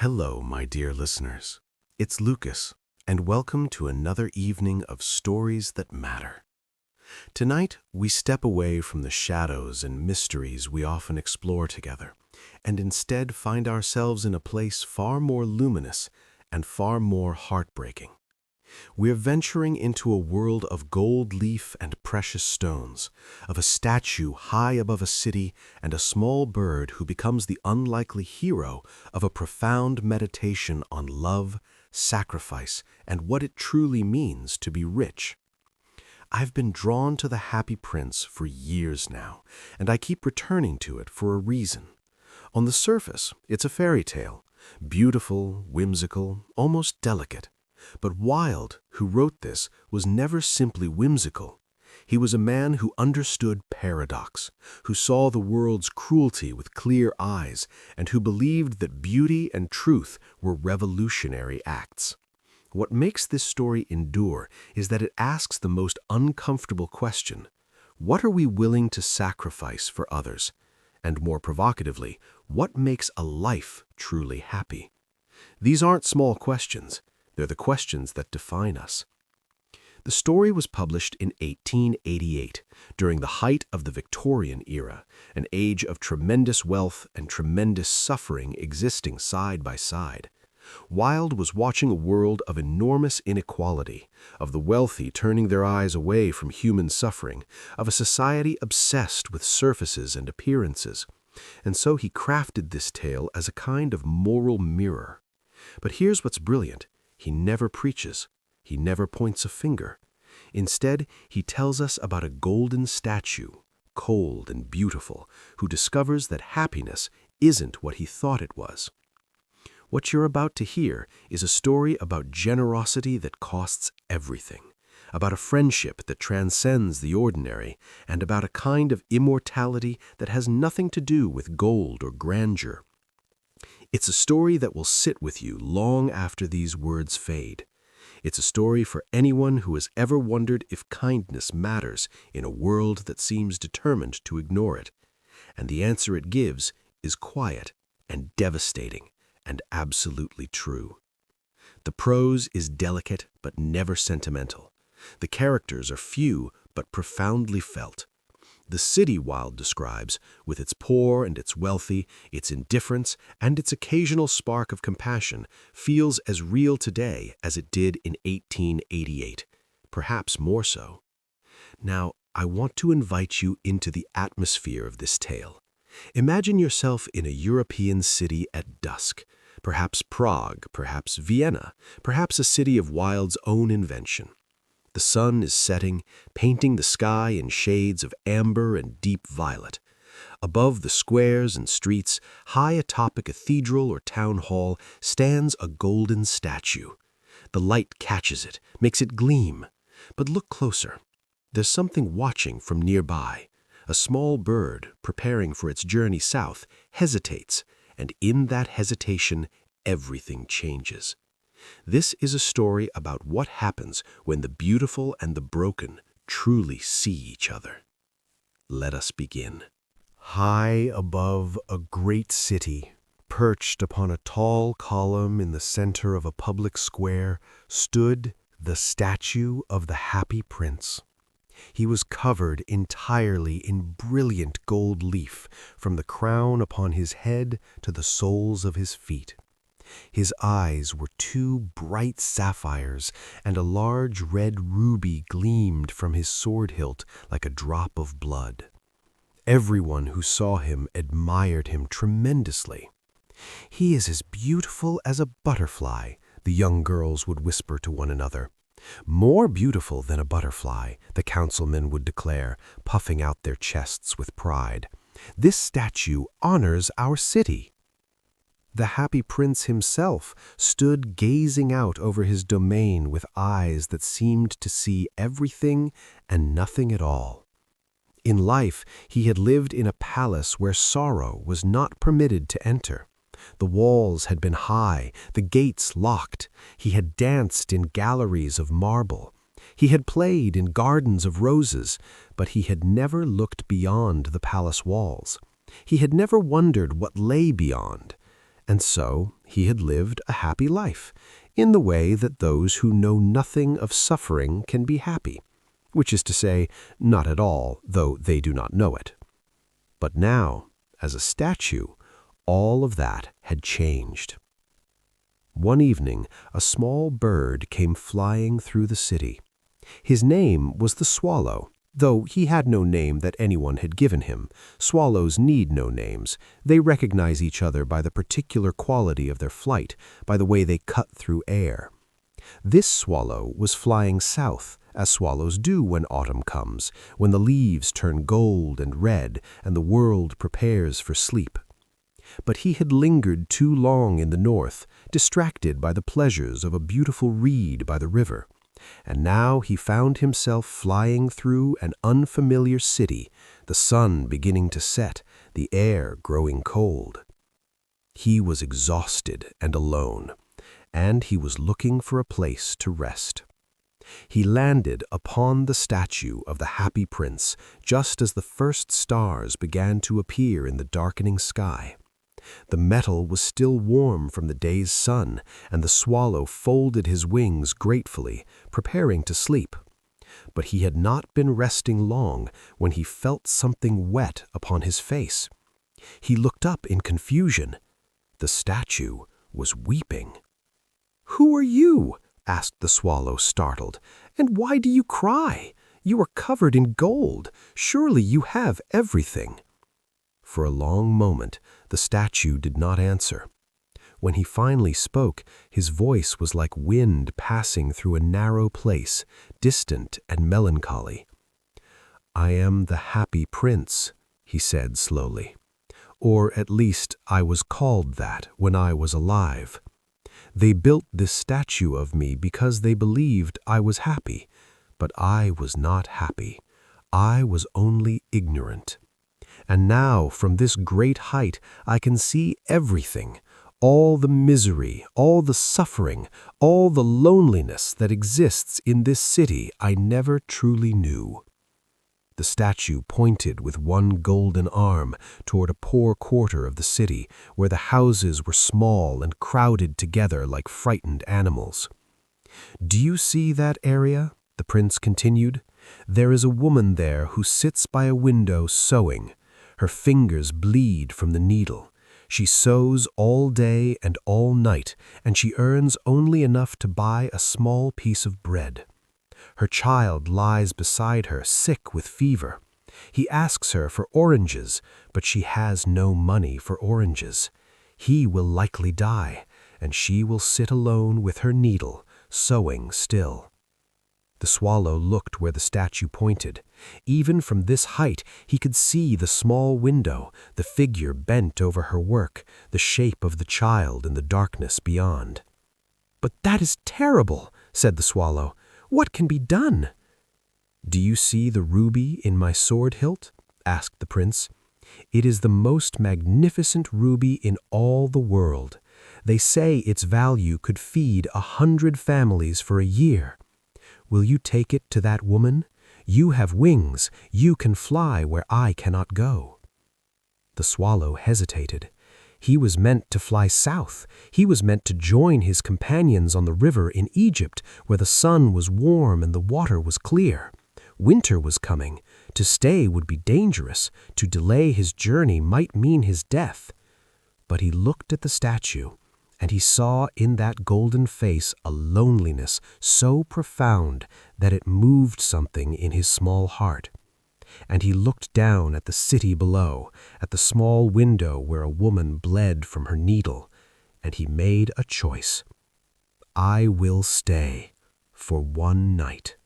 Hello, my dear listeners. It's Lucas, and welcome to another evening of Stories That Matter. Tonight, we step away from the shadows and mysteries we often explore together, and instead find ourselves in a place far more luminous and far more heartbreaking. We're venturing into a world of gold leaf and precious stones, of a statue high above a city and a small bird who becomes the unlikely hero of a profound meditation on love, sacrifice, and what it truly means to be rich. I've been drawn to the Happy Prince for years now, and I keep returning to it for a reason. On the surface, it's a fairy tale, beautiful, whimsical, almost delicate. But Wilde, who wrote this, was never simply whimsical. He was a man who understood paradox, who saw the world's cruelty with clear eyes, and who believed that beauty and truth were revolutionary acts. What makes this story endure is that it asks the most uncomfortable question: what are we willing to sacrifice for others? And more provocatively, what makes a life truly happy? These aren't small questions. They're the questions that define us. The story was published in 1888, during the height of the Victorian era, an age of tremendous wealth and tremendous suffering existing side by side. Wilde was watching a world of enormous inequality, of the wealthy turning their eyes away from human suffering, of a society obsessed with surfaces and appearances. And so he crafted this tale as a kind of moral mirror. But here's what's brilliant. He never preaches. He never points a finger. Instead, he tells us about a golden statue, cold and beautiful, who discovers that happiness isn't what he thought it was. What you're about to hear is a story about generosity that costs everything, about a friendship that transcends the ordinary, and about a kind of immortality that has nothing to do with gold or grandeur. It's a story that will sit with you long after these words fade. It's a story for anyone who has ever wondered if kindness matters in a world that seems determined to ignore it. And the answer it gives is quiet and devastating and absolutely true. The prose is delicate but never sentimental. The characters are few but profoundly felt. The city Wilde describes, with its poor and its wealthy, its indifference, and its occasional spark of compassion, feels as real today as it did in 1888, perhaps more so. Now, I want to invite you into the atmosphere of this tale. Imagine yourself in a European city at dusk, perhaps Prague, perhaps Vienna, perhaps a city of Wilde's own invention. The sun is setting, painting the sky in shades of amber and deep violet. Above the squares and streets, high atop a cathedral or town hall, stands a golden statue. The light catches it, makes it gleam. But look closer. There's something watching from nearby. A small bird, preparing for its journey south, hesitates, and in that hesitation, everything changes. This is a story about what happens when the beautiful and the broken truly see each other. Let us begin. High above a great city, perched upon a tall column in the center of a public square, stood the statue of the Happy Prince. He was covered entirely in brilliant gold leaf, from the crown upon his head to the soles of his feet. His eyes were two bright sapphires, and a large red ruby gleamed from his sword hilt like a drop of blood. Everyone who saw him admired him tremendously. "He is as beautiful as a butterfly," the young girls would whisper to one another. "More beautiful than a butterfly," the councilmen would declare, puffing out their chests with pride. "This statue honors our city." The Happy Prince himself stood gazing out over his domain with eyes that seemed to see everything and nothing at all. In life, he had lived in a palace where sorrow was not permitted to enter. The walls had been high, the gates locked. He had danced in galleries of marble. He had played in gardens of roses, but he had never looked beyond the palace walls. He had never wondered what lay beyond. And so he had lived a happy life, in the way that those who know nothing of suffering can be happy, which is to say, not at all, though they do not know it. But now, as a statue, all of that had changed. One evening, a small bird came flying through the city. His name was the swallow, though he had no name that anyone had given him. Swallows need no names. They recognize each other by the particular quality of their flight, by the way they cut through air. This swallow was flying south, as swallows do when autumn comes, when the leaves turn gold and red and the world prepares for sleep. But he had lingered too long in the north, distracted by the pleasures of a beautiful reed by the river, and now he found himself flying through an unfamiliar city, the sun beginning to set, the air growing cold. He was exhausted and alone, and he was looking for a place to rest. He landed upon the statue of the happy prince just as the first stars began to appear in the darkening sky. The metal was still warm from the day's sun, and the swallow folded his wings gratefully, preparing to sleep. But he had not been resting long when he felt something wet upon his face. He looked up in confusion. The statue was weeping. "Who are you?" asked the swallow, startled. "And why do you cry? You are covered in gold. Surely you have everything." For a long moment, the statue did not answer. When he finally spoke, his voice was like wind passing through a narrow place, distant and melancholy. "I am the happy prince," he said slowly. "Or at least I was called that when I was alive. They built this statue of me because they believed I was happy, but I was not happy. I was only ignorant. And now, from this great height, I can see everything, all the misery, all the suffering, all the loneliness that exists in this city I never truly knew." The statue pointed with one golden arm toward a poor quarter of the city, where the houses were small and crowded together like frightened animals. "Do you see that area?" the prince continued. "There is a woman there who sits by a window sewing. Her fingers bleed from the needle. She sews all day and all night, and she earns only enough to buy a small piece of bread. Her child lies beside her, sick with fever. He asks her for oranges, but she has no money for oranges. He will likely die, and she will sit alone with her needle, sewing still." The swallow looked where the statue pointed. Even from this height, he could see the small window, the figure bent over her work, the shape of the child in the darkness beyond. "But that is terrible," said the swallow. "What can be done?" "Do you see the ruby in my sword hilt?" asked the prince. "It is the most magnificent ruby in all the world. They say its value could feed 100 families for a year. Will you take it to that woman? You have wings. You can fly where I cannot go." The swallow hesitated. He was meant to fly south. He was meant to join his companions on the river in Egypt, where the sun was warm and the water was clear. Winter was coming. To stay would be dangerous. To delay his journey might mean his death. But he looked at the statue, and he saw in that golden face a loneliness so profound that it moved something in his small heart. And he looked down at the city below, at the small window where a woman bled from her needle, and he made a choice. "I will stay for one night.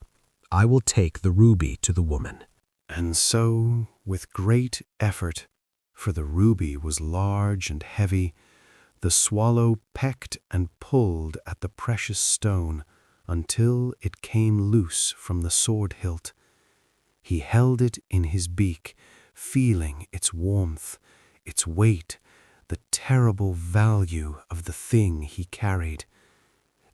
I will take the ruby to the woman." And so, with great effort, for the ruby was large and heavy, the swallow pecked and pulled at the precious stone until it came loose from the sword hilt. He held it in his beak, feeling its warmth, its weight, the terrible value of the thing he carried.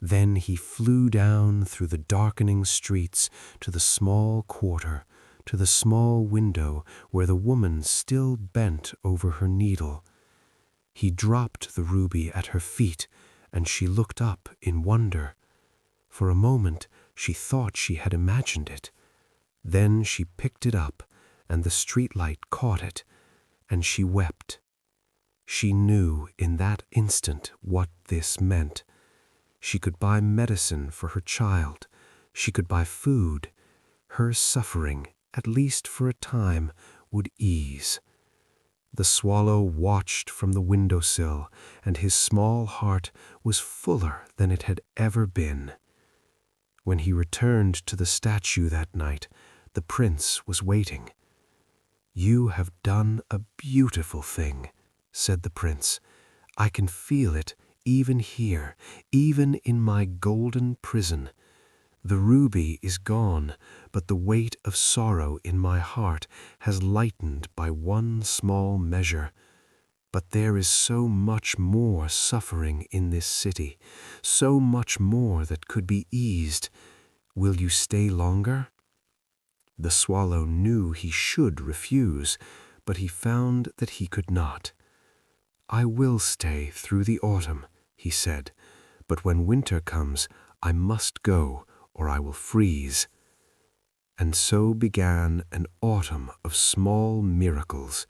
Then he flew down through the darkening streets to the small quarter, to the small window where the woman still bent over her needle. He dropped the ruby at her feet, and she looked up in wonder. For a moment she thought she had imagined it. Then she picked it up, and the streetlight caught it, and she wept. She knew in that instant what this meant. She could buy medicine for her child. She could buy food. Her suffering, at least for a time, would ease. The swallow watched from the windowsill, and his small heart was fuller than it had ever been. When he returned to the statue that night, the prince was waiting. "You have done a beautiful thing," said the prince. "I can feel it even here, even in my golden prison. The ruby is gone, but the weight of sorrow in my heart has lightened by one small measure. But there is so much more suffering in this city, so much more that could be eased. Will you stay longer?" The swallow knew he should refuse, but he found that he could not. "I will stay through the autumn," he said, "but when winter comes, I must go, or I will freeze." And so began an autumn of small miracles.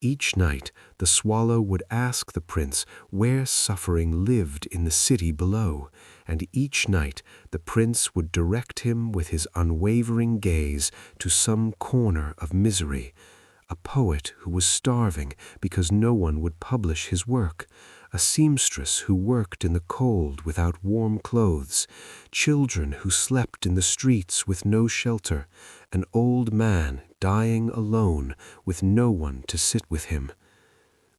Each night the swallow would ask the prince where suffering lived in the city below, and each night the prince would direct him with his unwavering gaze to some corner of misery. A poet who was starving because no one would publish his work, a seamstress who worked in the cold without warm clothes, children who slept in the streets with no shelter, an old man dying alone with no one to sit with him.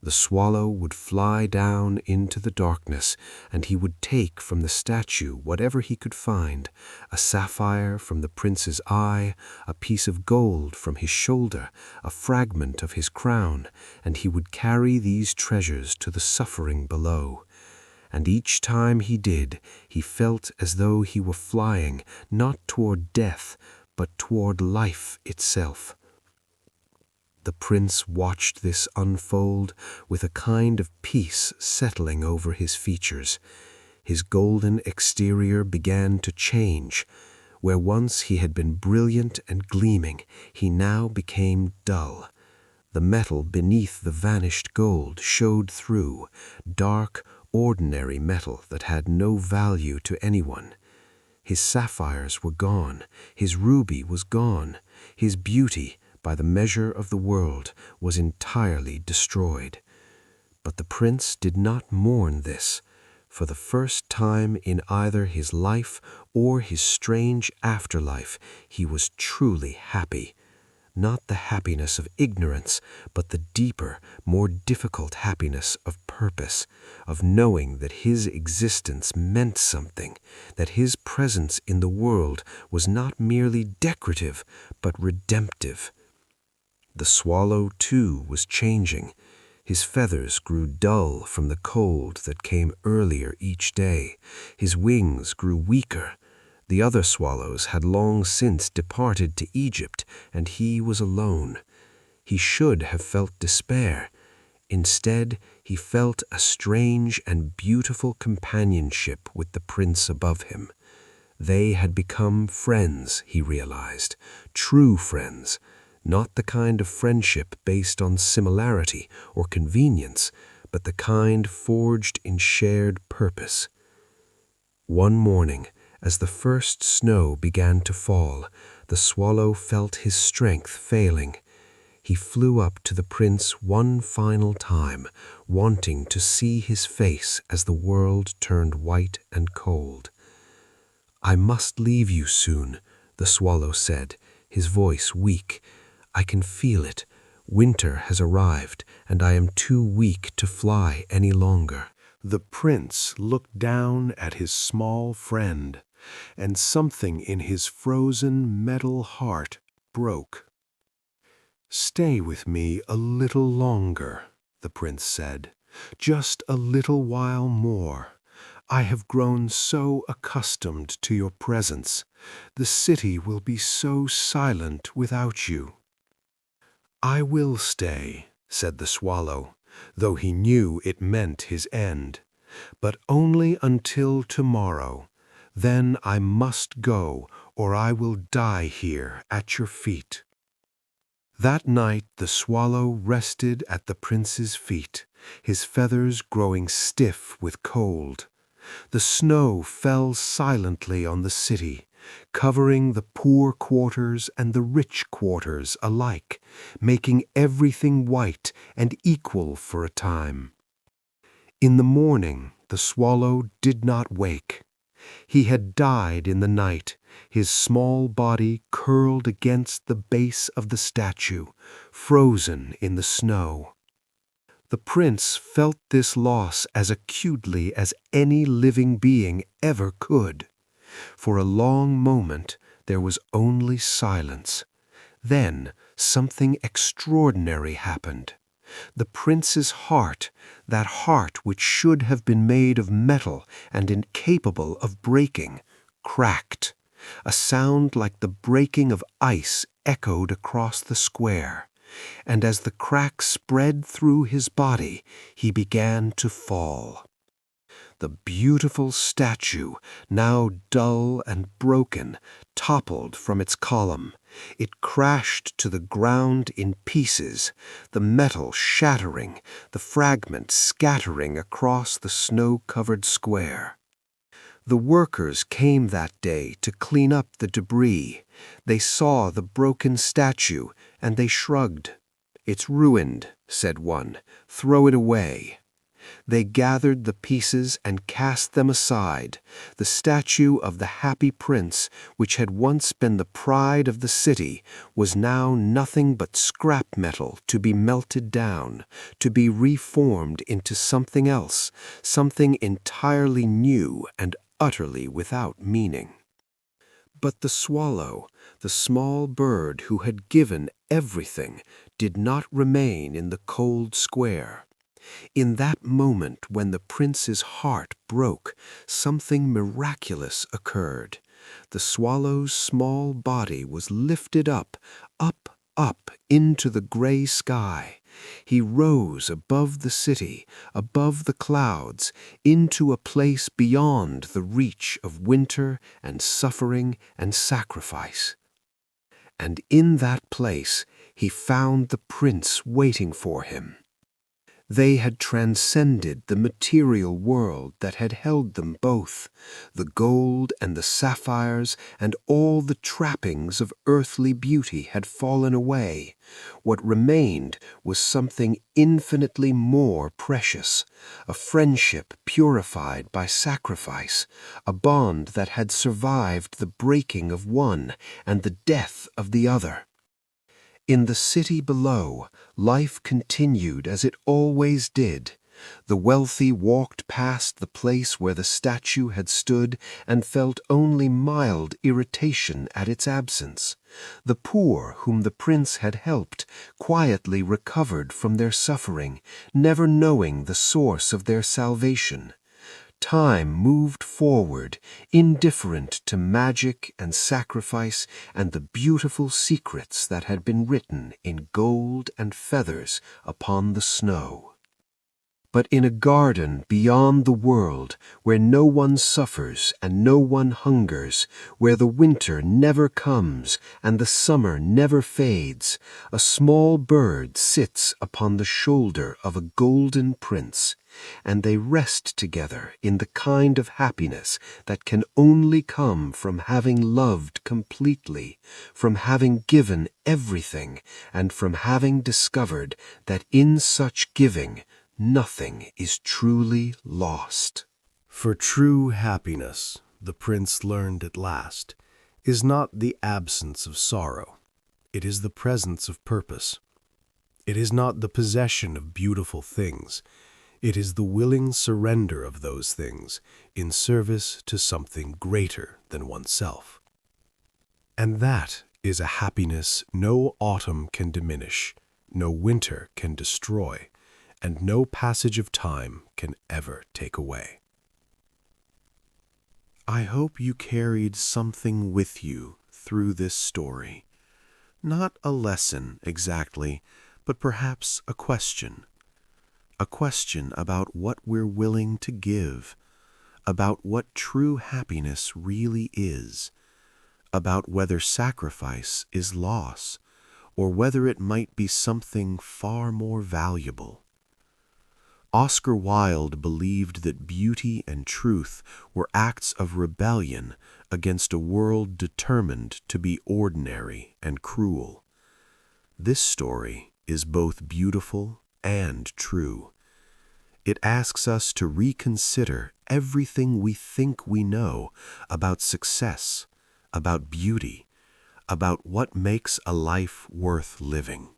The swallow would fly down into the darkness, and he would take from the statue whatever he could find, a sapphire from the prince's eye, a piece of gold from his shoulder, a fragment of his crown, and he would carry these treasures to the suffering below. And each time he did, he felt as though he were flying not toward death, but toward life itself. The prince watched this unfold with a kind of peace settling over his features. His golden exterior began to change. Where once he had been brilliant and gleaming, he now became dull. The metal beneath the vanished gold showed through, dark, ordinary metal that had no value to anyone. His sapphires were gone, his ruby was gone, his beauty, by the measure of the world, was entirely destroyed. But the prince did not mourn this. For the first time in either his life or his strange afterlife, he was truly happy. Not the happiness of ignorance, but the deeper, more difficult happiness of purpose, of knowing that his existence meant something, that his presence in the world was not merely decorative, but redemptive. The swallow, too, was changing. His feathers grew dull from the cold that came earlier each day. His wings grew weaker. The other swallows had long since departed to Egypt, and he was alone. He should have felt despair. Instead, he felt a strange and beautiful companionship with the prince above him. They had become friends, he realized, true friends. Not the kind of friendship based on similarity or convenience, but the kind forged in shared purpose. One morning, as the first snow began to fall, the swallow felt his strength failing. He flew up to the prince one final time, wanting to see his face as the world turned white and cold. "I must leave you soon," the swallow said, his voice weak. "I can feel it. Winter has arrived, and I am too weak to fly any longer." The prince looked down at his small friend, and something in his frozen metal heart broke. "Stay with me a little longer," the prince said. "Just a little while more. I have grown so accustomed to your presence. The city will be so silent without you." "I will stay," said the swallow, though he knew it meant his end. But only until tomorrow. Then I must go, or I will die here at your feet." That night the swallow rested at the prince's feet, his feathers growing stiff with cold. The snow fell silently on the city, covering the poor quarters and the rich quarters alike, making everything white and equal for a time. In the morning the swallow did not wake. He had died in the night, his small body curled against the base of the statue, frozen in the snow. The prince felt this loss as acutely as any living being ever could. For a long moment there was only silence. Then something extraordinary happened. The prince's heart, that heart which should have been made of metal and incapable of breaking, cracked. A sound like the breaking of ice echoed across the square, and as the crack spread through his body, he began to fall. The beautiful statue, now dull and broken, toppled from its column. It crashed to the ground in pieces, the metal shattering, the fragments scattering across the snow-covered square. The workers came that day to clean up the debris. They saw the broken statue, and they shrugged. "It's ruined," said one. "Throw it away." They gathered the pieces and cast them aside. The statue of the happy prince, which had once been the pride of the city, was now nothing but scrap metal to be melted down, to be reformed into something else, something entirely new and utterly without meaning. But the swallow, the small bird who had given everything, did not remain in the cold square. In that moment when the prince's heart broke, something miraculous occurred. The swallow's small body was lifted up, up into the gray sky. He rose above the city, above the clouds, into a place beyond the reach of winter and suffering and sacrifice. And in that place he found the prince waiting for him. They had transcended the material world that had held them both. The gold and the sapphires and all the trappings of earthly beauty had fallen away. What remained was something infinitely more precious, a friendship purified by sacrifice, a bond that had survived the breaking of one and the death of the other. In the city below, life continued as it always did. The wealthy walked past the place where the statue had stood and felt only mild irritation at its absence. The poor whom the prince had helped quietly recovered from their suffering, never knowing the source of their salvation. Time moved forward, indifferent to magic and sacrifice and the beautiful secrets that had been written in gold and feathers upon the snow. But in a garden beyond the world, where no one suffers and no one hungers, where the winter never comes and the summer never fades, a small bird sits upon the shoulder of a golden prince, and they rest together in the kind of happiness that can only come from having loved completely, from having given everything, and from having discovered that in such giving nothing is truly lost. For true happiness, the prince learned at last, is not the absence of sorrow. It is the presence of purpose. It is not the possession of beautiful things. It is the willing surrender of those things in service to something greater than oneself. And that is a happiness no autumn can diminish, no winter can destroy, and no passage of time can ever take away. I hope you carried something with you through this story. Not a lesson exactly, but perhaps a question. a question about what we're willing to give, about what true happiness really is, about whether sacrifice is loss, or whether it might be something far more valuable. Oscar Wilde believed that beauty and truth were acts of rebellion against a world determined to be ordinary and cruel. This story is both beautiful and true. It asks us to reconsider everything we think we know about success, about beauty, about what makes a life worth living.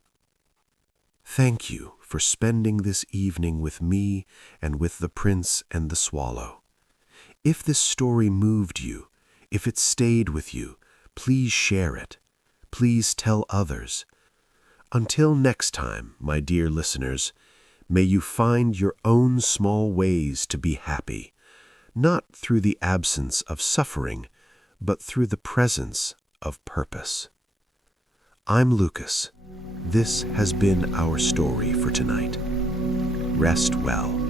Thank you for spending this evening with me and with the Prince and the Swallow. If this story moved you, if it stayed with you, please share it. Please tell others. Until next time, my dear listeners, may you find your own small ways to be happy, not through the absence of suffering, but through the presence of purpose. I'm Lucas. This has been our story for tonight. Rest well.